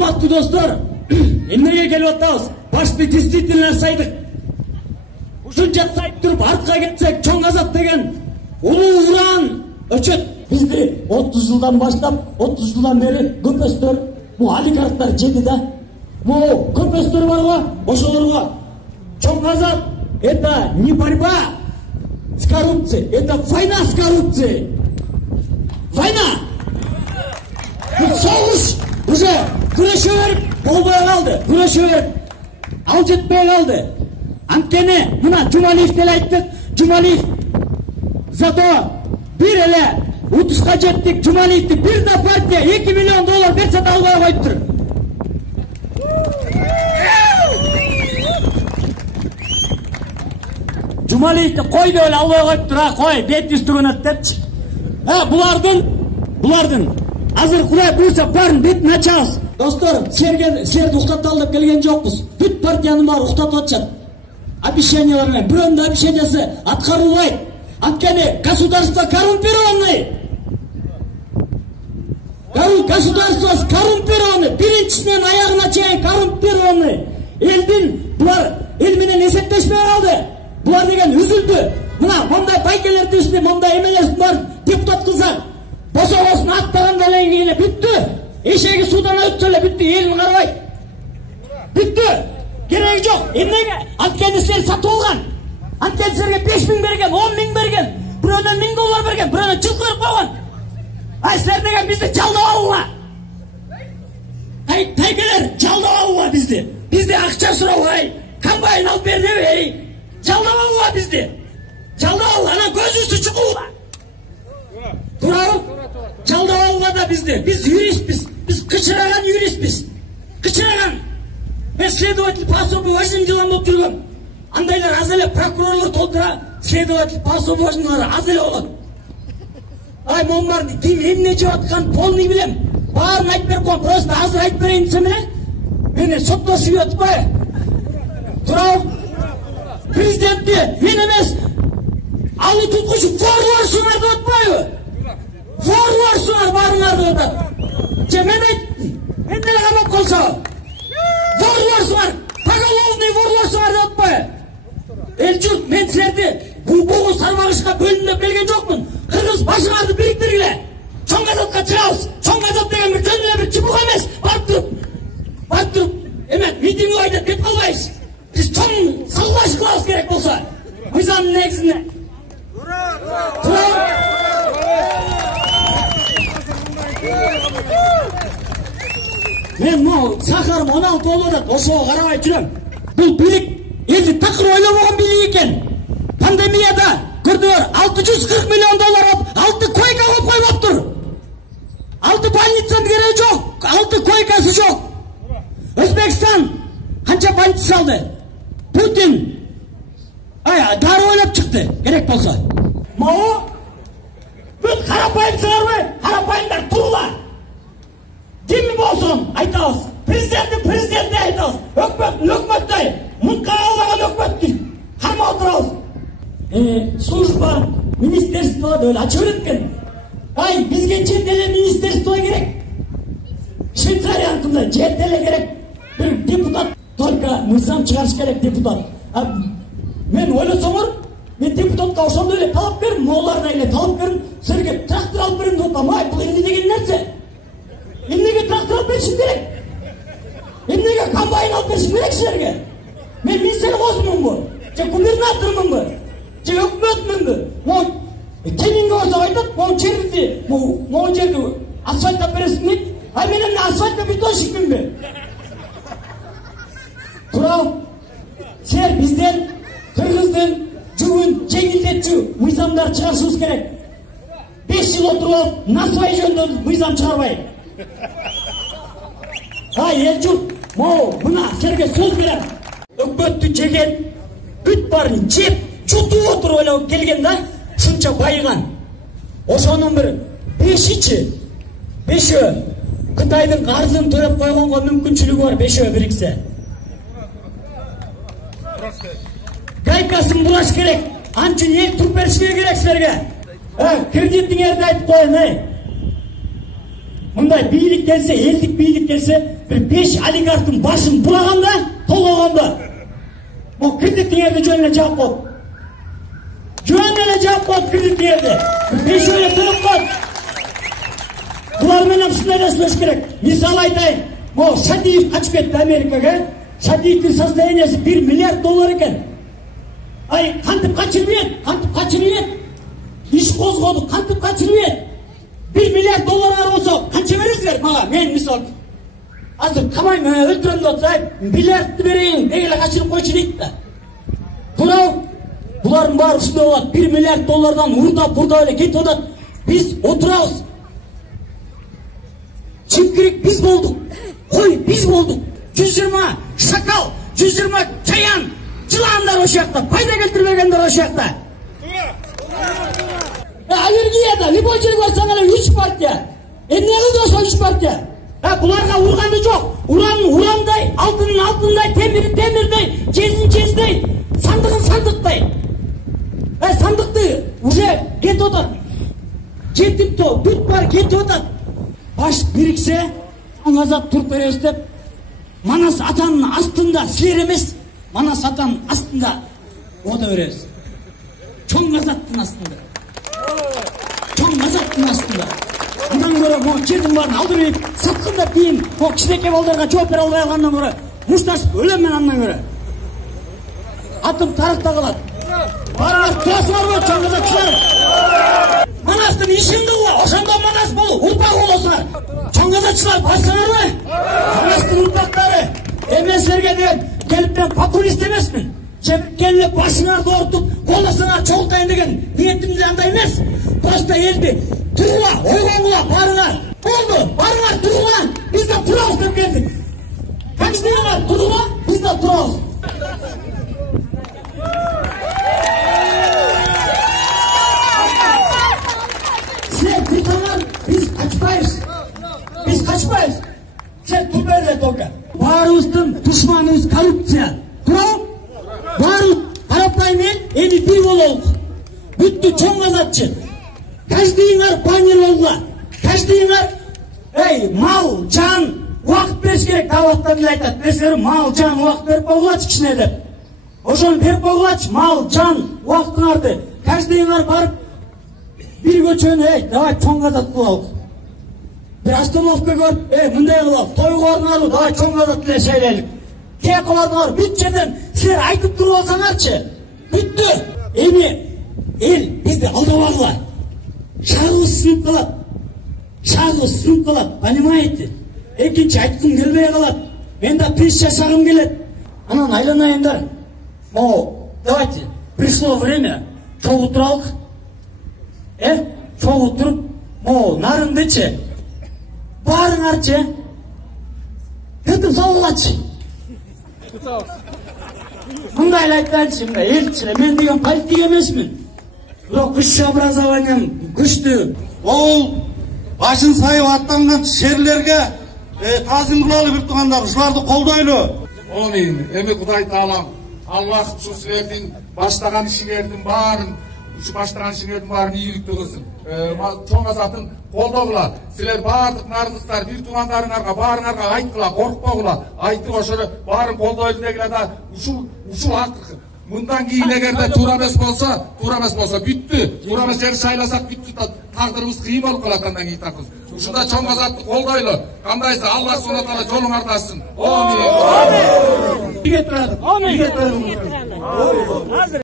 Урматтуу достор, эмнеге келип атабыз? Башты действительно сайдык. Ушунча сайып туруп артка кетсек, чоң азат деген улуу уран өчөт. Бизди 30 жылдан баштап, 30 жылдан бери көпөстөр, бу олигархтар жеди да. Бу көпөстөр бар го, ошолорго чоң азат это не борьба с коррупцией, это война с коррупцией. Война! Соғыс уже күреше беріп болбой қалды, күреше беріп ал жетпей қалды. Анткени мына Жумалиев деле айттык, Жумалиев зато бир эле утушка жеттик. Жумалиевди бир да партия $2 миллион берсе да албай коюптур. Жумалиевди кой деп эле албай коюптур, кой бетиңиз түгөнөт депчи. Булардын азыр Кудай буйрса барын бетин ачабыз. Достор, силерди уктаталы деп келген жокпуз. Бүт партиянын баары уктатып атышат. Обещаниялар менен бирөөнүн да обещаниясы аткарылбайт. Анткени государство коррумпированный. Государство коррумпированный. Биринчисинен аягына чейин коррумпированный. Булар эл менен эсептешпей калды. Булар деген үзүлдү. Мына мондай байкелерди үстүнө мондай эмелерди бар депутат кылсак, босогосун аттагандан кийин бүттү. Эшеги суудан өтсө эле бүттү, элин карабайт. Бүттү. Кереги жок. Эмнеге? Анткени силер сатып алган. Анткени силерге 5.000 берген, 10.000 берген, бирөөнөн $1000 берген, бирөөнөн жылкы берип койгон. Ай силер деген бизди жалдап алгыла. Тайгелер жалдап алгыла бизди. Бизди акча сурабай, комбайн алып бер дебей. Жалдап алгыла бизди. Жалдап алгыла, анан көзүбүздү чукула. Туурабы? Жалдап алгыла да бизди. Биз юристпиз. Биз кычыраган юристпиз. Кычыраган. Мен следователь по особым важным делам болуп жүргөм. Андайлар аз эле прокурорлор толтура, следователь по особым важныйлар аз эле болот. Ай момбарды ким эмне жеп атканын полный билем. Баарын айтып берип коем, просто азыр айтып берейин десем эле, мени соттосуп атпайбы? Туурабы? Президентти мен эмес, алуу туткучу ворлорсуңар деп атпайбы? Ворлорсуңар баарыңарды деп атат. Же мен айттым, мен деле камап калсам. Ворлорсуңар, поголовный ворлорсуңар деп атпайбы? Эл журт, мен силерди бугун сарбагышка бөлүнүп келген жокмун. Кыргыз башыңарды бириктиргиле. Чоң азатка чыгабыз. Чоң азат деген бир жөн эле бир чыбык эмес. Барып туруп, эме митинг айтат деп калбайбыз. Биз чоң салгылаш кылабыз керек болсо. Мыйзамдын негизинде. Мен могу сахарым 16 болуп атат, ошого карабай жүрөм. Бул бийлик элди такыр ойлобогон бийлик экен. Пандемияда көрдүңөр, $640 миллион 6 койка коюп коймоптур. 6 больницанын кереги жок, 6 койкасы жок. Өзбекстан канча больница салды? Путин дары ойлоп чыкты, керек болсо. Могу бүт карапайымсыңарбы? Карапайымдар турула. Ким болсун айтабыз. Президентти айтабыз. Өкмөттөй, мунка алган өкмөттү кармап турабыз. Служба, министерство деп ачып береткен. Ай, бизге чет эле министерство керек. Швейцарияныкындай чет эле керек. Бир депутат, только мыйзам чыгарыш керек депутат. Мен ойлосоңор, мен депутатка ошондой эле талап бердим, могуларына эле талап бердим. Силерге трактор алып берем деп атам. Ай, бул эмне деген нерсе? Эмнеге трактор алып беришим керек? Эмнеге комбайн алып беришим керек силерге? Мен министрликмунбу? Же губернатормунбу? Же өкмөтмүнбү? Кеминге болсо айтат, могу жерди асфальттап бересиң дейт. Ай мен эмне асфальтка бетонщикминби? Туурабы? Силер бизден кыргыздын жүгүн жеңилдетчү мыйзамдар чыгарышыбыз керек. 5 жыл отуруп, насыбай жөнүндө мыйзам чыгарбай. Ай эл журт, мына силерге сөз берем. Өкмөттү жеген, бүт барын жеп, чутуп отуруп эле келген да, шунча байыган. Ошонун бир 5-өө Кытайдын карызын төлөп койгонго мүмкүнчүлүгү бар, 5өө бириксе. Гайкасын булаш керек. Анчын эл туруп беришке керек силерге. Кредитиңерди айтып коеюн, Мындай бийлик келсе, элдик бийлик келсе, bir 5 олигархтын башын булаганда, толгогондо, bu кредиттеңерди жөн эле жаап коет. Жөн эле жаап коет кредиттеңерди. 5 эле төлөп коет. Булар менен ушундай нерселер керек. Мисал айтайын, bu Шадиев качып кетти Америкага. Шадиевдин состояниясы 1 миллиард доллар экен. Ай, кантип качырбайт? Иш козгодук, кантип качырбайт? 1 миллиард доллар болсо, канча бересиздер мага? Мен мисал азыр камай менен өлтүрөм деп атсам, миллиардты берейин, дегеле качырып койчу дейт да. Туурабы? Булардын баары ушундай болот. 1 миллиард доллардан урдап эле кетип атат. Биз отурабыз. Чимкирик биз болдук. Кой биз болдук. 120 шакал, 120 чаян, жыландар ошол жакта, пайда келтирбегендер ошол жакта. Аллергияда любой жерге барсаң эле 3 партия. Эмне кылды ошол 3 партия? Буларга урганы жок. Урандай, алтындай, темирдей, чездей, сандыгын. Сандыкты уже кетип атат. Жетипти, бүт бар кетип атат. Баш бириксе, азап туруп беребиз деп, Манас атанын астында, силер эмес, Манас атанын астында ода беребиз. Чоң азаттын астында. Андан көрө могу жердин баарын алдырып, сатканда кийин могу кичинекей балдарга жооп бере албай калгандан көрө мушташып өлөм мен андан көрө. Атым тарыхта калат. Баарыңар турасыңарбы, чоң азатчылар? Манастын ишин кылгыла, ошондо Манас болуп, урпак болосуңар. Чоң азатчылар барсаңарбы? Манастын урпактары. Эми силерге деген келип мен популист эмесмин. Келип башыңарды оорутуп, колдосоңар чогултайын деген ниетимде андай эмес. Просто элди тургула, ойгоңула барыңар. Болду, барыңар тургула, биз да турабыз деп келдик. Каждыйыңар тургула, биз да турабыз. Силер турсаңар, биз качпайбыз. Силер турбайлар только. Баарыбыздын душманыбыз коррупция. Турабы? Баары карапайым эл, эми бир бололук. Бүттү чоң азатчы. Каждыйыңар банер болгула. Каждыйыңар мал, жан, убакыт бериш керек. Табаттан эле айтат. Силер мал, жан, убакыт берип койгулачы кичине деп. Ошону берип койгулачы, мал, жан, убакытыңарды. Каждыйыңар барып бир көчөнү, давай чоң азат кылалык. Бир остановка көрүп, мындай кылалык. Тойго барыңарбы, давай чоң азат эле шайлайлык. Кээ кылардыңар, бүт жерден силер айтып туруп алсаңарчы. Бүттү. Эми эл бизди алдабагыла. Шагыбыз сынып калат, понимаете? Экинчи айткым келбей калат. Мен да пеш жашагым келет. Анан айланайындар. Давайте, пришло время чогуу туралык. Чогуу туруп, нарыңдычы. Баарыңарчы. Кытып салгылачы. Мындай эле айтайынчы, мындай элчи. Мен деген политик эмесмин. Бирок күчтүү образованием күчтүү. Ол башын сайып аттанган шерлерге таазим кылалы бир туугандар, ушуларды колдойлу. Амин. Эми Кудай Таалам Аллах ушу силердин баштаган ишиңердин баарын, ийгиликтүү кылсын. Чоң азатын колдогула. Силер баардык нарындыктар, бир туугандарыңарга, баарыңарга айткыла, коркпогула. Айтып ошону баарын колдойлу дегиле да ушул акыркы. Мындан кийин эгерде туура эмес болсо бүттү. Туура эмес жер шайласак бүттү да тагдырыбыз кыйын болуп калат андан кийин такыз. Ушунда чоң азатты колдойлу. Кандайсы Аллах субхана таала жолуңарды ачсын. Амин. Амин.